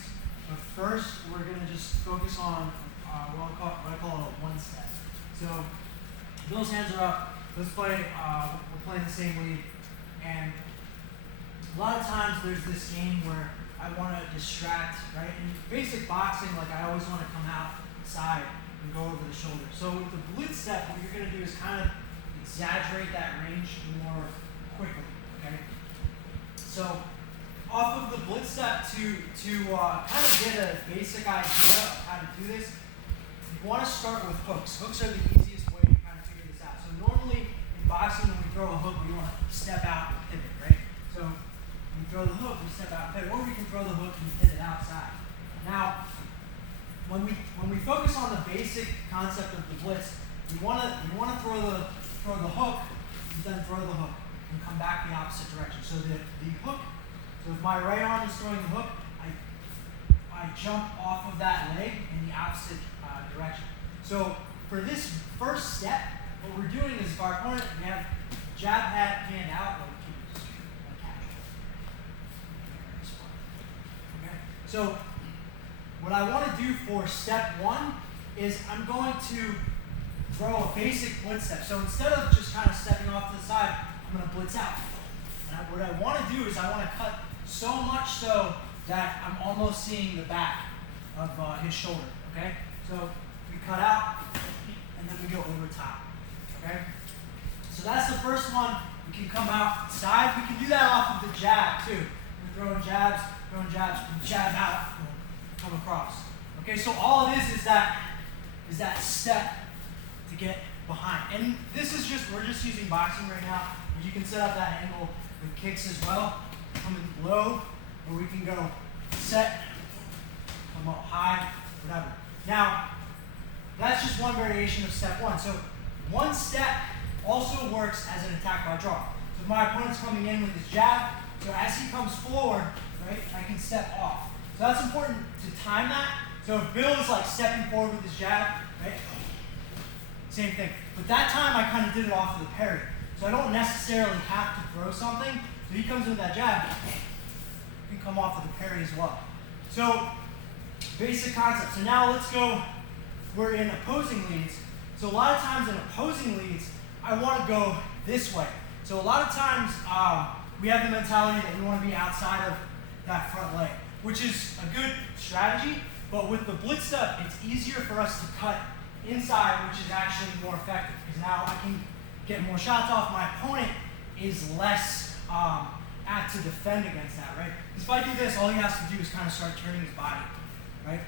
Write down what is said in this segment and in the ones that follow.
seconds. But first, we're going to just focus on what I call a one step. So, Bill's hands are up. Let's play. We're playing the same lead, and a lot of times there's this game where I want to distract, right? In basic boxing, like I always want to come outside and go over the shoulder. So with the blitz step, what you're going to do is kind of exaggerate that range more quickly, okay? So off of the blitz step to kind of get a basic idea of how to do this, you want to start with hooks. Hooks are the easiest way to kind of figure this out. So normally in boxing, when we throw a hook, we want to step out and pivot, right? So we throw the hook, we step out and pivot, or we can throw the hook and pivot outside. Now, when we focus on the basic concept of the blitz, you want to throw the hook, and then throw the hook and come back the opposite direction. So the hook. So if my right arm is throwing the hook, I jump off of that leg in the opposite direction. So for this first step, what we're doing is if our opponent, we have jab, hand out, like casual. Okay. So what I want to do for step one is I'm going to throw a basic blitz step. So instead of just kind of stepping off to the side, I'm going to blitz out. And what I want to do is I want to cut so much so that I'm almost seeing the back of his shoulder, okay? So we cut out, and then we go over top, okay? So that's the first one. We can come outside. We can do that off of the jab, too. We're throwing jabs, jab out, come across. Okay, so all it is that step to get behind. And this is we're just using boxing right now. You can set up that angle with kicks as well. Coming low, or we can go set, come up high, whatever. Now, that's just one variation of step one. So one step also works as an attack by draw. So if my opponent's coming in with his jab, so as he comes forward, right, I can step off. So that's important to time that. So if Bill is like stepping forward with his jab, right, same thing. But that time I kind of did it off of the parry. So I don't necessarily have to throw something. So he comes in with that jab, you can come off of the parry as well. So basic concept. So now let's go, we're in opposing leads. So a lot of times in opposing leads, I want to go this way. So a lot of times we have the mentality that we want to be outside of that front leg, which is a good strategy, but with the blitz step, it's easier for us to cut inside, which is actually more effective, because now I can get more shots off. My opponent is less apt to defend against that, right? Because if I do this, all he has to do is kind of start turning his body, right?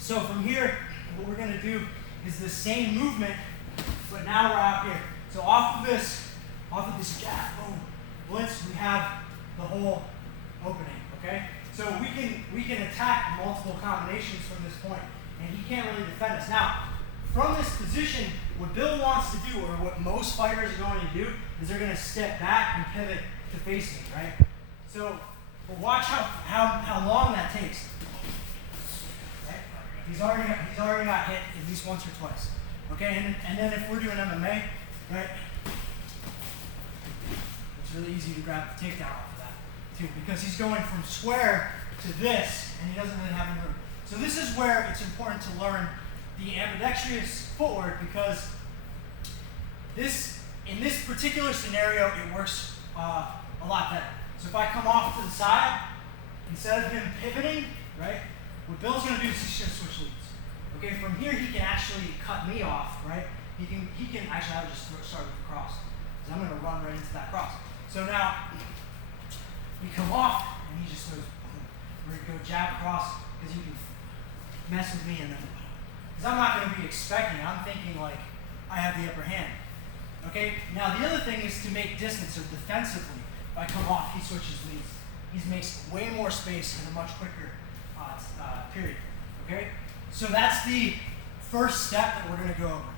So from here, what we're going to do is the same movement, but now we're out here. So off of this jab, boom, blitz, we have the whole opening, okay? So we can attack multiple combinations from this point, and he can't really defend us. Now, from this position, what Bill wants to do, or what most fighters are going to do, is they're going to step back and pivot to face me, right? So, but watch how long that takes. Okay? He's already got hit at least once or twice. Okay, and then if we're doing MMA, right? It's really easy to grab the takedown off of that too, because he's going from square to this, and he doesn't really have any room. So this is where it's important to learn the ambidextrous footwork, because in this particular scenario, it works a lot better. So if I come off to the side, instead of him pivoting, right, what Bill's going to do is he's going to switch leads. Okay, from here he can actually cut me off, right? He can actually have just start with the cross, because I'm going to run right into that cross. So now we come off, and he just goes, we're going to go jab cross, because you can mess with me, and then because I'm not going to be expecting, I'm thinking like I have the upper hand. Okay, now the other thing is to make distance, or defensively. If I come off, he switches leads. He makes way more space in a much quicker period. Okay, so that's the first step that we're going to go over.